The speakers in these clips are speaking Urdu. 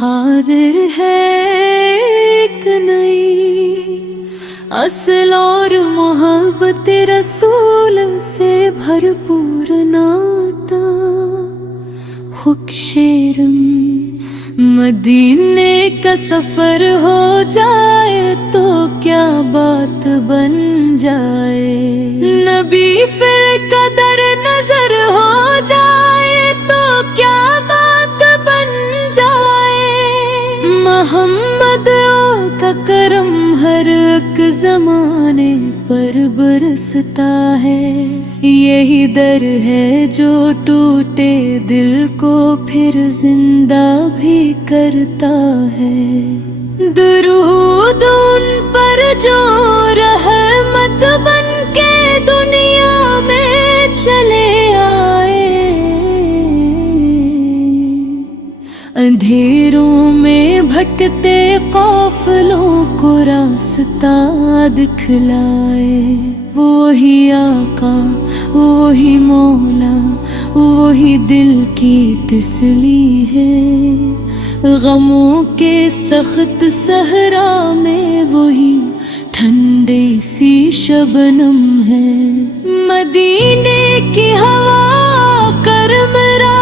حاضر ہے ایک نئی اصل اور محبت رسول سے بھرپور ناتا، حکشیرم مدینے کا سفر ہو جائے تو کیا بات بن جائے، نبی فی القدر نظر ہو جائے تو کیا بات بن جائے، محمد کا کرم ہر ایک زمانے پر برستا ہے، یہی در ہے جو ٹوٹے دل کو پھر زندہ بھی کرتا ہے، درود ان پر جو رحمت بن کے دنیا میں چلے آئے، اندھیروں میں بھٹکتے قافلوں کو راستہ دکھلائے، وہی آقا وہی مولا وہی دل کی تسلی ہے، غموں کے سخت صحرا میں وہی ٹھنڈی سی شبنم ہے، مدینے کی ہوا کر میرا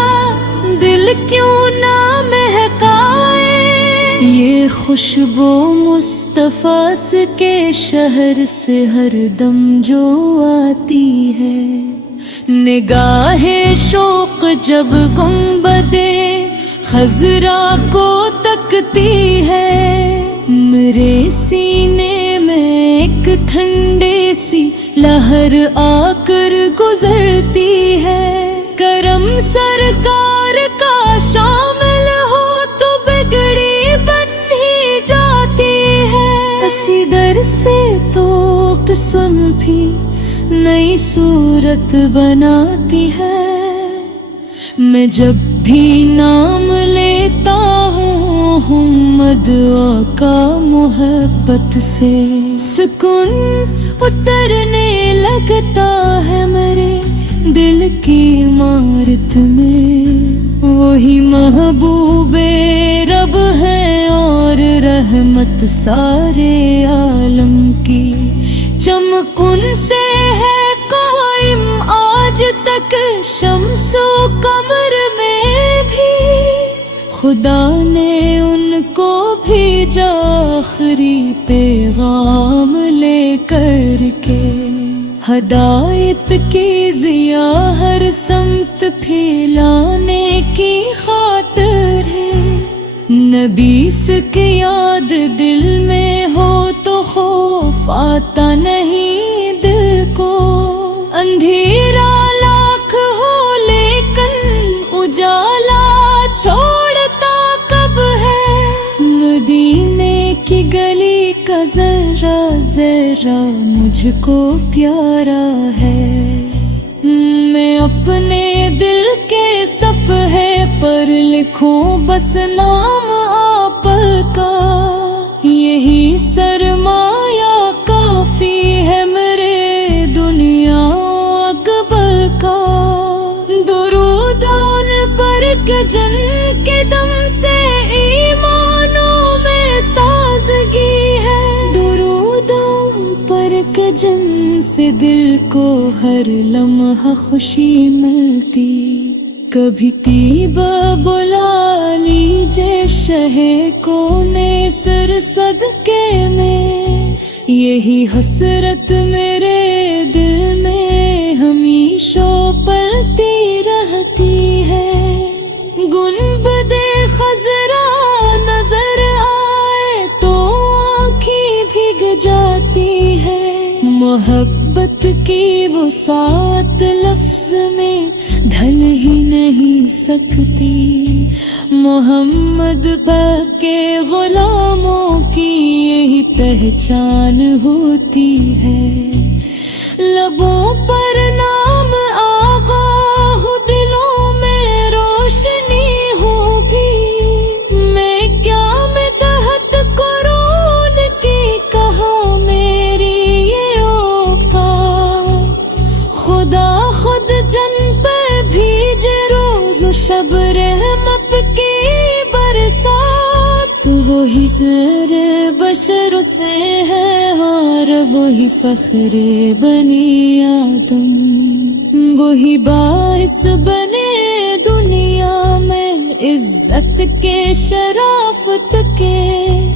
دل کیوں نہ مہکائے، یہ خوشبو مصطفیٰ کے شہر سے ہر دم جو آتی ہے، نگاہ شوق جب گنبد خضرا کو تکتی ہے، میرے سینے میں ایک ٹھنڈی سی لہر آ کر گزرتی ہے، کرم سرکار کا شامل ہو تو بگڑی بن ہی جاتی ہے، اسی در سے تو قسم بھی نئی صورت بناتی ہے، میں جب بھی نام لیتا ہوں محمد آقا محبت سے سکون اترنے لگتا ہے میرے دل کی عمارت میں، وہی محبوب رب ہے اور رحمت سارے عالم کی، چمک ان سے ہے قائم آج تک شمس و قمر میں بھی، خدا نے ان کو بھیجا آخری پیغام لے کر کے، ہدایت کی ضیاء ہر سمت پھیلانے کی خاطر ہے، نبی کی یاد دل میں ہو تو خوف آتا نہیں دل کو، اندھیرا لاکھ ہو لیکن اجالا چھوڑتا کب ہے، مدینے کی گلی کا ذرہ ذرہ مجھ کو پیارا ہے، میں اپنے دل کے صفحے پر لکھوں بس نام آپ کا، یہی سرمایہ کافی ہے میرے دنیا اکبر کا، درود ان پر کہ جن کے دم سے ایمانوں میں تازگی ہے، درود ان پر کہ جن سے دل کو ہر لمحہ خوشی ملتی، کبھی طیبہ بلا لیجے شہ کو نیسر صدقے میں، یہی حسرت میرے دل میں ہمیشہ پلتی رہتی ہے، گنبد خضرا نظر آئے تو آنکھیں بھگ جاتی ہے، محبت کی وسعت لفظ میں ڈھل ہی نہیں سکتی، محمد پاک کے غلاموں کی یہی پہچان ہوتی ہے، لبوں پر نام آقا ہو دلوں میں روشنی ہو بھی، وہی زر بشر سے ہے اور وہی فخر بنی آدم، وہی باعث بنے دنیا میں عزت کے شرافت کے،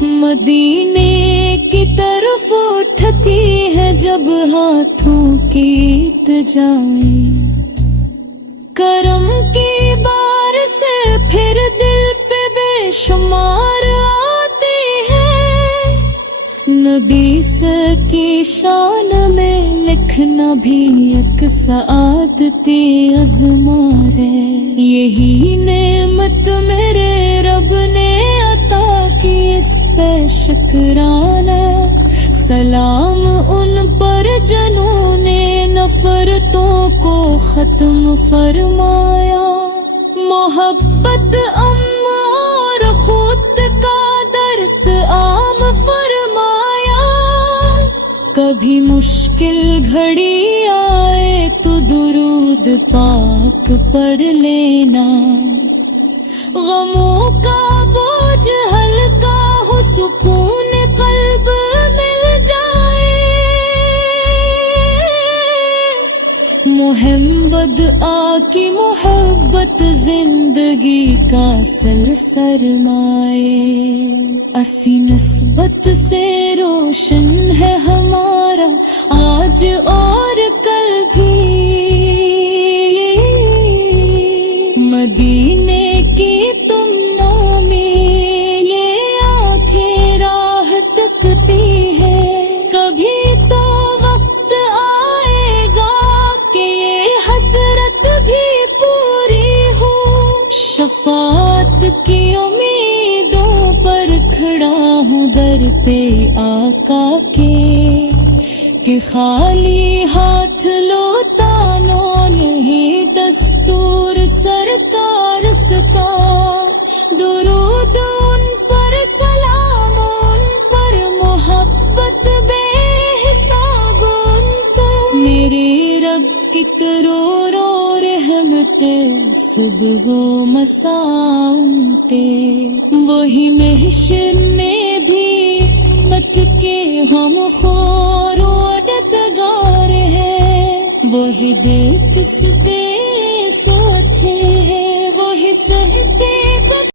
مدینے کی طرف اٹھتی ہے جب ہاتھوں کی التجائیں، کرم کی بارش پھر دل پہ بے شمار آتی ہے، نبی کی شان میں لکھنا بھی ایک سعادتی ازمار ہے، یہی نعمت میرے رب نے عطا کی، اس پہ شکرانہ سلام ان پر جنہوں نے نفرتوں کو ختم فرمایا، محبت اور خود کا درس عام فرمایا، کبھی مشکل گھڑی آئے تو درود پاک پڑھ لینا، غموں کا بوجھ ہلکا ہو سکون قلب مل جائے، محمد کی محبت زندگی کا اصل سرمایہ، اسی نسبت سے روشن ہے ہمارا آج اور کل بھی، مدینے کی تم نامی یہ آنکھیں راہ تکتی ہے، کبھی تو وقت آئے گا کہ یہ حسرت بھی پوری ہو، شفاعت کی امیدوں پر کھڑا ہوں در پہ آقا کے، کہ خالی ہاتھ لوٹانا نہیں دستور سرکار کا، درود ان پر سلام ان پر محبت بے حساب ان کا، میرے رب کی کروڑوں رحمت صبح و مساء پہ، وہی محشر میں بھی مت کے ہم خور و عددگار ہے، وہی دل کس